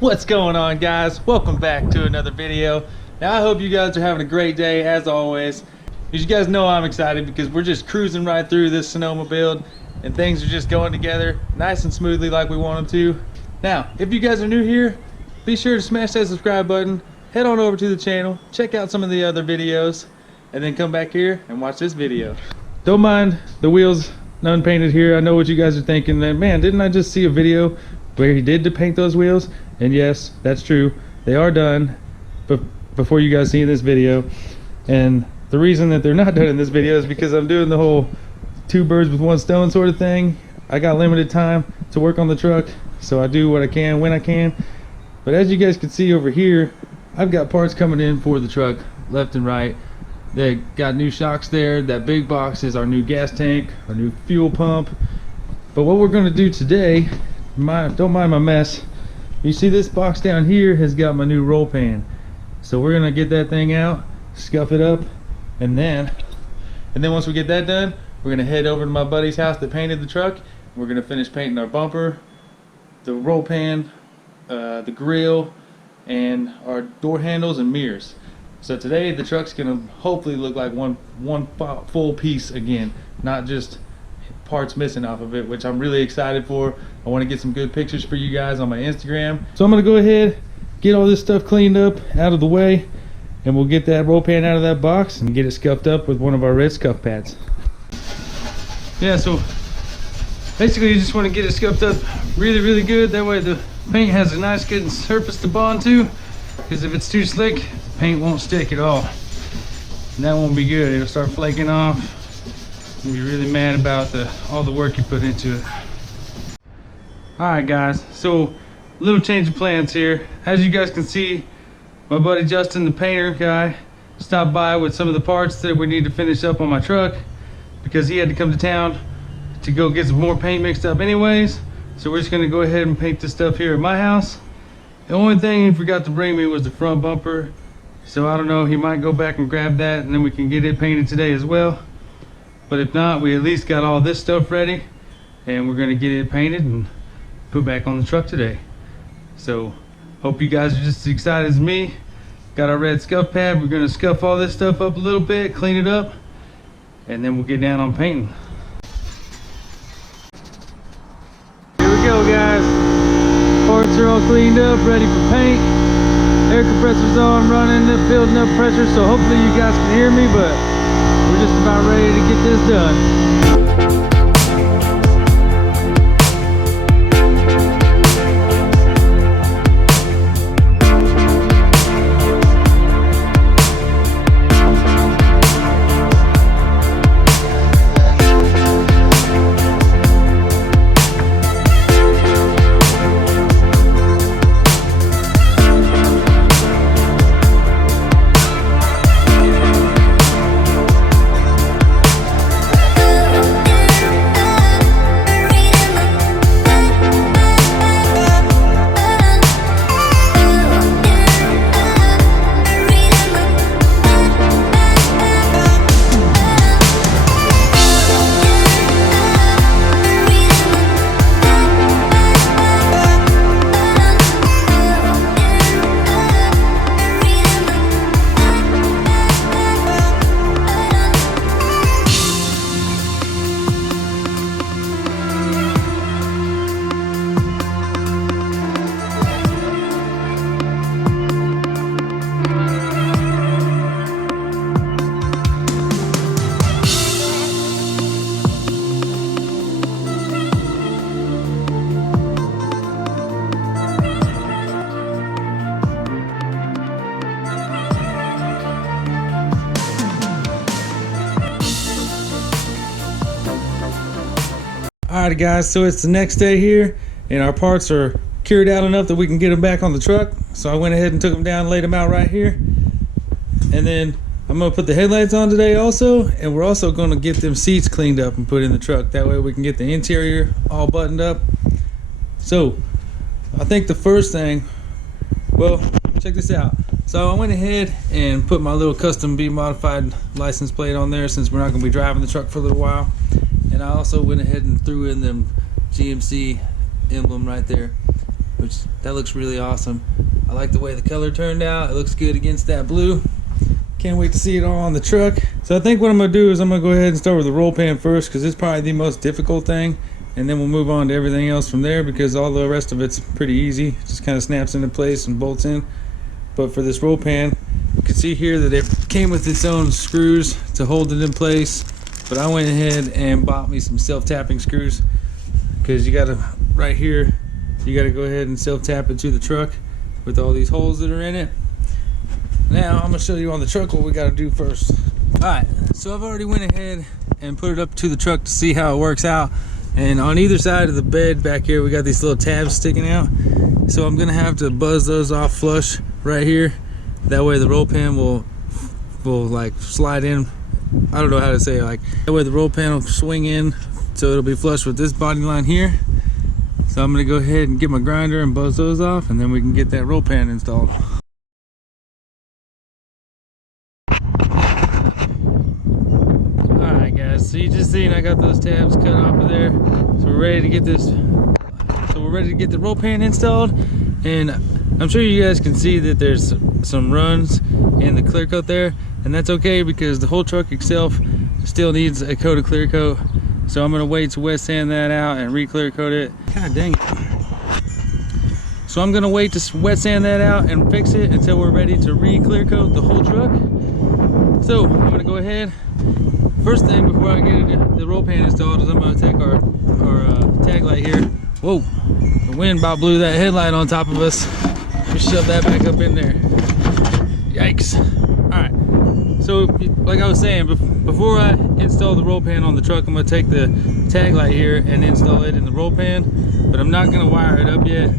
What's going on, guys? Welcome back to another video. Now I hope you guys are having a great day as always. As you guys know, I'm excited because we're just cruising right through this Sonoma build and things are just going together nice and smoothly like we want them to. Now if you guys are new here, be sure to smash that subscribe button, head on over to the channel, check out some of the other videos, and then come back here and watch this video. Don't mind the wheels unpainted here. I know what you guys are thinking, that man, didn't I just see a video where he did to paint those wheels? And yes, that's true, they are done, but before you guys see this video. And the reason that they're not done in this video is because I'm doing the whole two birds with one stone sort of thing. I got limited time to work on the truck, so I do what I can when I can. But as you guys can see over here, I've got parts coming in for the truck left and right. They got new shocks there. That big box is our new gas tank, our new fuel pump. But what we're going to do today, don't mind my mess, you see this box down here has got my new Rollpan. So we're going to get that thing out, scuff it up, and then once we get that done, we're going to head over to my buddy's house that painted the truck. We're going to finish painting our bumper, the Rollpan, the grill, and our door handles and mirrors. So today the truck's going to hopefully look like one full piece again, not just parts missing off of it, which I'm really excited for. I want to get some good pictures for you guys on my Instagram. So I'm going to go ahead, get all this stuff cleaned up out of the way, and we'll get that Rollpan out of that box and get it scuffed up with one of our red scuff pads. Yeah, so basically you just want to get it scuffed up really good. That way the paint has a nice good surface to bond to, because if it's too slick, the paint won't stick at all. And that won't be good. It'll start flaking off. You'll be really mad about all the work you put into it. Alright guys, so little change of plans here. As you guys can see, my buddy Justin, the painter guy, stopped by with some of the parts that we need to finish up on my truck, because he had to come to town to go get some more paint mixed up anyways. So we're just going to go ahead and paint this stuff here at my house. The only thing he forgot to bring me was the front bumper, so I don't know, he might go back and grab that and then we can get it painted today as well. But if not, we at least got all this stuff ready and we're going to get it painted and put back on the truck today. So hope you guys are just as excited as me. Got our red scuff pad. We're going to scuff all this stuff up a little bit, clean it up, and then we'll get down on painting. Here we go, guys. Parts are all cleaned up, ready for paint. Air compressor's on, running, building up pressure, so hopefully you guys can hear me, but we're just about ready to get this done. Alright guys, so it's the next day here and our parts are cured out enough that we can get them back on the truck. So I went ahead and took them down, laid them out right here. And then I'm going to put the headlights on today also, and we're also going to get them seats cleaned up and put in the truck. That way we can get the interior all buttoned up. So I think the first thing, well, check this out. So I went ahead and put my little custom B modified license plate on there since we're not going to be driving the truck for a little while. And I also went ahead and threw in them GMC emblem right there. which that looks really awesome. I like the way the color turned out. It looks good against that blue. Can't wait to see it all on the truck. So I think what I'm gonna do is I'm gonna go ahead and start with the roll pan first, because it's probably the most difficult thing, and then we'll move on to everything else from there, because all the rest of it's pretty easy. It just kind of snaps into place and bolts in. But for this roll pan, you can see here that it came with its own screws to hold it in place, but I went ahead and bought me some self-tapping screws, because you gotta, right here, you gotta go ahead and self-tap it to the truck with all these holes that are in it. Now I'm gonna show you on the truck what we gotta do first. Alright, so I've already went ahead and put it up to the truck to see how it works out. And on either side of the bed back here, we got these little tabs sticking out. So I'm gonna have to buzz those off flush right here. That way the roll pan will like slide in. I don't know how to say it, like that way the roll pan will swing in, so it'll be flush with this body line here. So I'm gonna go ahead and get my grinder and buzz those off, and then we can get that roll pan installed. Alright guys, so you just seen I got those tabs cut off of there. So we're ready to get this. So we're ready to get the roll pan installed, and I'm sure you guys can see that there's some runs in the clear coat there, and that's okay because the whole truck itself still needs a coat of clear coat. So I'm gonna wait to wet sand that out and re-clear coat it. God dang it. So I'm gonna wait to wet sand that out and fix it until we're ready to re-clear coat the whole truck. So I'm gonna go ahead. First thing before I get the roll pan installed is I'm gonna take our tag light here. Whoa, the wind about blew that headlight on top of us. Just shove that back up in there. Yikes. All right, so like I was saying, before I install the roll pan on the truck, I'm gonna take the tag light here and install it in the roll pan, but I'm not gonna wire it up yet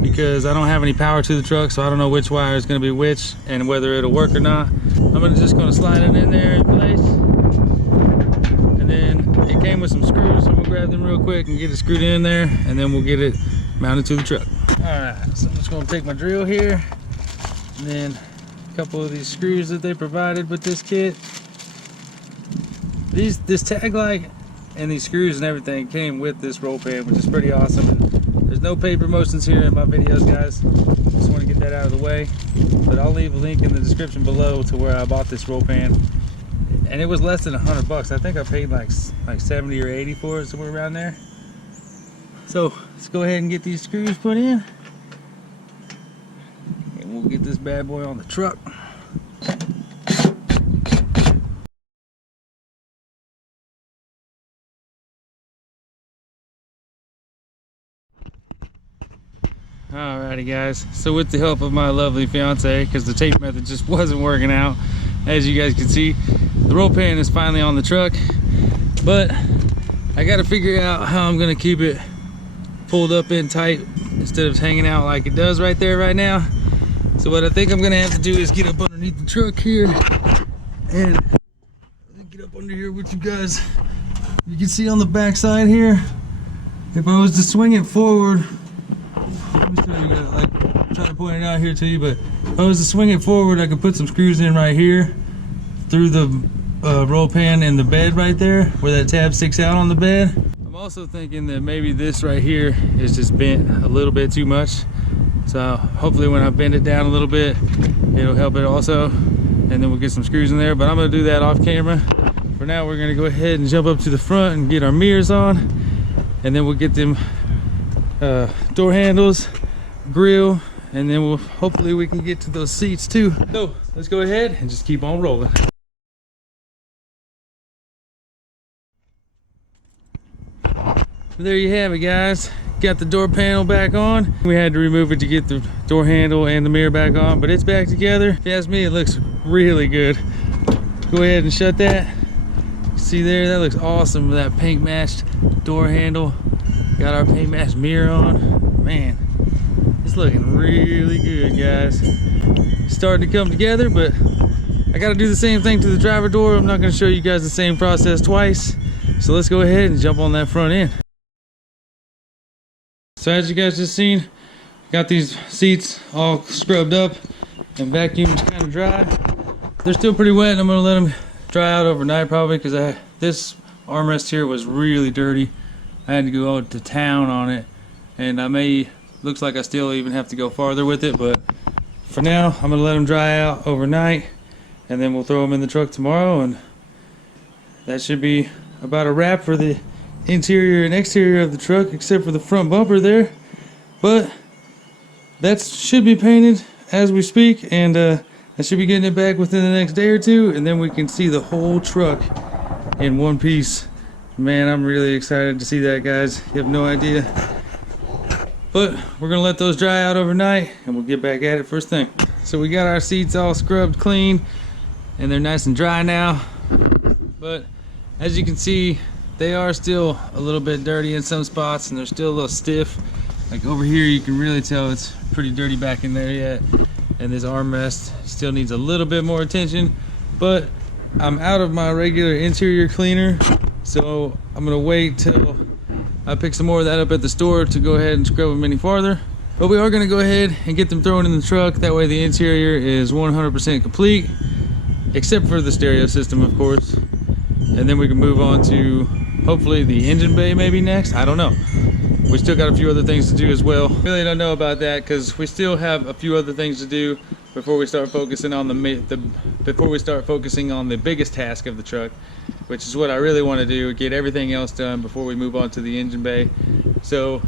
because I don't have any power to the truck, so I don't know which wire is gonna be which and whether it'll work or not. I'm just gonna slide it in there in place. And then it came with some screws, so I'm gonna grab them real quick and get it screwed in there, and then we'll get it mounted to the truck. All right, so I'm just gonna take my drill here, and then a couple of these screws that they provided with this kit. This tag light and these screws and everything came with this roll pan, which is pretty awesome. And there's no paid promotions here in my videos, guys. Just want to get that out of the way. But I'll leave a link in the description below to where I bought this roll pan, and it was less than $100. I think I paid like 70 or 80 for it, somewhere around there. So let's go ahead and get these screws put in, and we'll get this bad boy on the truck. Alrighty guys, so with the help of my lovely fiance, because the tape method just wasn't working out, as you guys can see, the roll pan is finally on the truck, but I got to figure out how I'm going to keep it pulled up in tight instead of hanging out like it does right there right now. So what I think I'm going to have to do is get up underneath the truck here and get up under here with you guys. You can see on the back side here, if I was to swing it forward, let me show you guys, like, I'm trying to point it out here to you, but if I was to swing it forward, I could put some screws in right here through the roll pan in the bed right there where that tab sticks out on the bed. I'm also thinking that maybe this right here is just bent a little bit too much, so hopefully when I bend it down a little bit it'll help it also, and then we'll get some screws in there, but I'm going to do that off camera. For now we're going to go ahead and jump up to the front and get our mirrors on, and then we'll get them door handles, grill, and then hopefully we can get to those seats too. So let's go ahead and just keep on rolling. There you have it, guys. Got the door panel back on. We had to remove it to get the door handle and the mirror back on, but it's back together. If you ask me, it looks really good. Go ahead and shut that. See there, that looks awesome with that paint matched door handle. Got our paint matched mirror on. Man, it's looking really good, guys. It's starting to come together, but I got to do the same thing to the driver door. I'm not going to show you guys the same process twice. So let's go ahead and jump on that front end. So as you guys just seen, got these seats all scrubbed up and vacuumed kind of dry. They're still pretty wet, and I'm going to let them dry out overnight probably, because this armrest here was really dirty. I had to go out to town on it, and I may Looks like I still even have to go farther with it, but for now I'm gonna let them dry out overnight, and then we'll throw them in the truck tomorrow, and that should be about a wrap for the interior and exterior of the truck, except for the front bumper there. But that should be painted as we speak, and I should be getting it back within the next day or two, and then we can see the whole truck in one piece. Man, I'm really excited to see that, guys. You have no idea. But we're gonna let those dry out overnight, and we'll get back at it first thing. So we got our seats all scrubbed clean, and they're nice and dry now. But as you can see, they are still a little bit dirty in some spots, and they're still a little stiff. Like over here, you can really tell it's pretty dirty back in there yet. And this armrest still needs a little bit more attention, but I'm out of my regular interior cleaner, so I'm gonna wait till I pick some more of that up at the store to go ahead and scrub them any farther. But we are gonna go ahead and get them thrown in the truck. That way the interior is 100% complete, except for the stereo system, of course. And then we can move on to hopefully the engine bay maybe next. I don't know. We still got a few other things to do as well. Really don't know about that because we still have a few other things to do before we start focusing on the biggest task of the truck, which is what I really want to do, get everything else done before we move on to the engine bay. So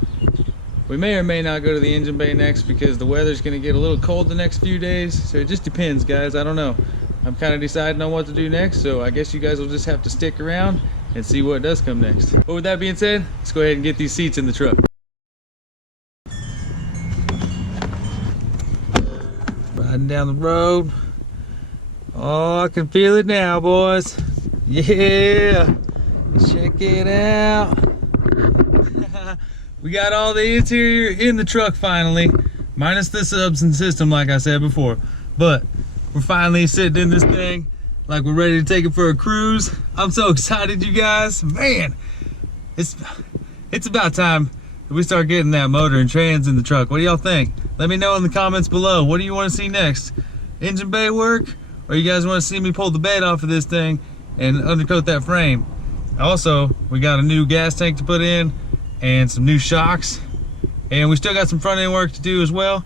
we may or may not go to the engine bay next because the weather's going to get a little cold the next few days. So it just depends, guys. I don't know. I'm kind of deciding on what to do next, so I guess you guys will just have to stick around and see what does come next. But with that being said, let's go ahead and get these seats in the truck. Riding down the road. Oh, I can feel it now, boys. Yeah, check it out. We got all the interior in the truck finally, minus the subs and system like I said before. But we're finally sitting in this thing like we're ready to take it for a cruise. I'm so excited, you guys. Man, it's about time that we start getting that motor and trans in the truck. What do y'all think? Let me know in the comments below. What do you want to see next? Engine bay work? Or you guys want to see me pull the bed off of this thing and undercoat that frame? Also, we got a new gas tank to put in and some new shocks. And we still got some front end work to do as well.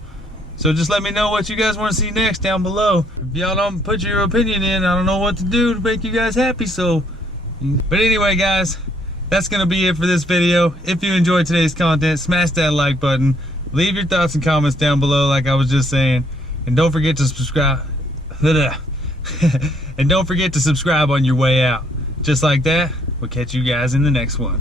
So just let me know what you guys want to see next down below. If y'all don't put your opinion in, I don't know what to do to make you guys happy. But anyway, guys, that's gonna be it for this video. If you enjoyed today's content, smash that like button. Leave your thoughts and comments down below like I was just saying. And don't forget to subscribe. And don't forget to subscribe on your way out. Just like that, we'll catch you guys in the next one.